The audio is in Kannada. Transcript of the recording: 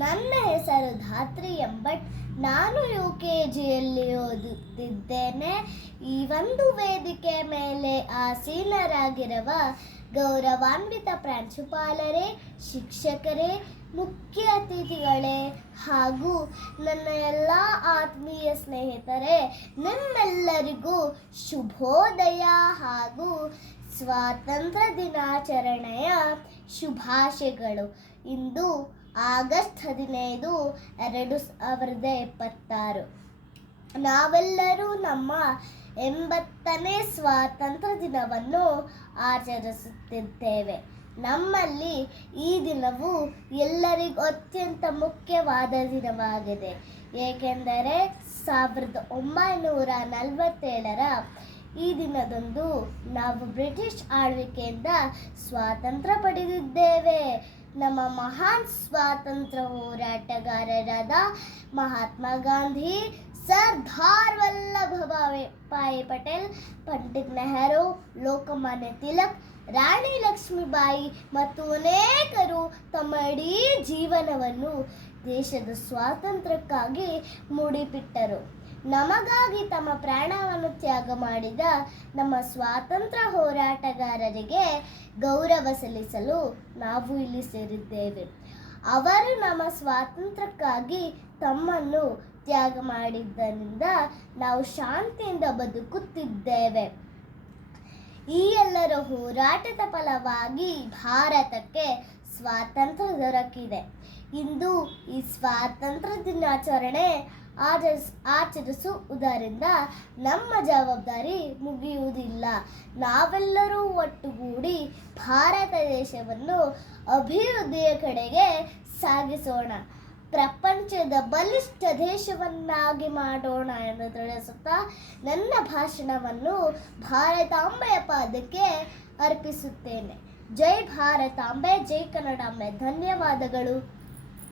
ನನ್ನ ಹೆಸರು ಧಾತ್ರಿ ಎಂಬಟ್. ನಾನು UKGಯಲ್ಲಿ ಓದುತ್ತಿದ್ದೇನೆ. ಈ ಒಂದು ವೇದಿಕೆ ಮೇಲೆ ಆಸೀನರಾಗಿರುವ ಗೌರವಾನ್ವಿತ ಪ್ರಾಂಶುಪಾಲರೇ, ಶಿಕ್ಷಕರೇ, ಮುಖ್ಯ ಅತಿಥಿಗಳೇ ಹಾಗೂ ನನ್ನ ಎಲ್ಲ ಆತ್ಮೀಯ ಸ್ನೇಹಿತರೇ, ನಿಮ್ಮೆಲ್ಲರಿಗೂ ಶುಭೋದಯ ಹಾಗೂ ಸ್ವಾತಂತ್ರ್ಯ ದಿನಾಚರಣೆಯ ಶುಭಾಶಯಗಳು. ಇಂದು ಆಗಸ್ಟ್ 15, 2026. ನಾವೆಲ್ಲರೂ ನಮ್ಮ 80ನೇ ಸ್ವಾತಂತ್ರ್ಯ ದಿನವನ್ನು ಆಚರಿಸುತ್ತಿದ್ದೇವೆ. ನಮ್ಮಲ್ಲಿ ಈ ದಿನವು ಎಲ್ಲರಿಗೂ ಅತ್ಯಂತ ಮುಖ್ಯವಾದ ದಿನವಾಗಿದೆ. ಏಕೆಂದರೆ 1947ರ ಈ ದಿನದಂದು ನಾವು ಬ್ರಿಟಿಷ್ ಆಳ್ವಿಕೆಯಿಂದ ಸ್ವಾತಂತ್ರ್ಯ ಪಡೆದಿದ್ದೇವೆ. ನಮ್ಮ ಮಹಾನ್ ಸ್ವಾತಂತ್ರ್ಯ ಹೋರಾಟಗಾರರಾದ ಮಹಾತ್ಮ ಗಾಂಧಿ, ಸರ್ದಾರ್ ವಲ್ಲಭಭಾಯಿ ಪಟೇಲ್, ಪಂಡಿತ್ ನೆಹರು, ಲೋಕಮಾನ್ಯ ತಿಲಕ್, ರಾಣಿ ಲಕ್ಷ್ಮೀಬಾಯಿ ಮತ್ತು ಅನೇಕರು ತಮ್ಮ ಇಡೀ ಜೀವನವನ್ನು ದೇಶದ ಸ್ವಾತಂತ್ರ್ಯಕ್ಕಾಗಿ ಮುಡಿಪಿಟ್ಟರು. ನಮಗಾಗಿ ತಮ್ಮ ಪ್ರಾಣವನ್ನು ತ್ಯಾಗ ಮಾಡಿದ ನಮ್ಮ ಸ್ವಾತಂತ್ರ್ಯ ಹೋರಾಟಗಾರರಿಗೆ ಗೌರವ ಸಲ್ಲಿಸಲು ನಾವು ಇಲ್ಲಿ ಸೇರಿದ್ದೇವೆ. ಅವರು ನಮ್ಮ ಸ್ವಾತಂತ್ರ್ಯಕ್ಕಾಗಿ ತಮ್ಮನ್ನು ತ್ಯಾಗ ಮಾಡಿದ್ದರಿಂದ ನಾವು ಶಾಂತಿಯಿಂದ ಬದುಕುತ್ತಿದ್ದೇವೆ. ಈ ಎಲ್ಲರ ಹೋರಾಟದ ಫಲವಾಗಿ ಭಾರತಕ್ಕೆ ಸ್ವಾತಂತ್ರ್ಯ ದೊರಕಿದೆ. ಇಂದು ಈ ಸ್ವಾತಂತ್ರ್ಯ ದಿನಾಚರಣೆ ಆಚರಿಸುವುದರಿಂದ ನಮ್ಮ ಜವಾಬ್ದಾರಿ ಮುಗಿಯುವುದಿಲ್ಲ. ನಾವೆಲ್ಲರೂ ಒಟ್ಟುಗೂಡಿ ಭಾರತ ದೇಶವನ್ನು ಅಭಿವೃದ್ಧಿಯ ಕಡೆಗೆ ಸಾಗಿಸೋಣ, ಪ್ರಪಂಚದ ಬಲಿಷ್ಠ ದೇಶವನ್ನಾಗಿ ಮಾಡೋಣ ಎಂದು ತಿಳಿಸುತ್ತಾ ನನ್ನ ಭಾಷಣವನ್ನು ಭಾರತಾಂಬೆಯ ಪಾದಕ್ಕೆ ಅರ್ಪಿಸುತ್ತೇನೆ. ಜೈ ಭಾರತಾಂಬೆ, ಜೈ ಕನ್ನಡಾಂಬೆ. ಧನ್ಯವಾದಗಳು.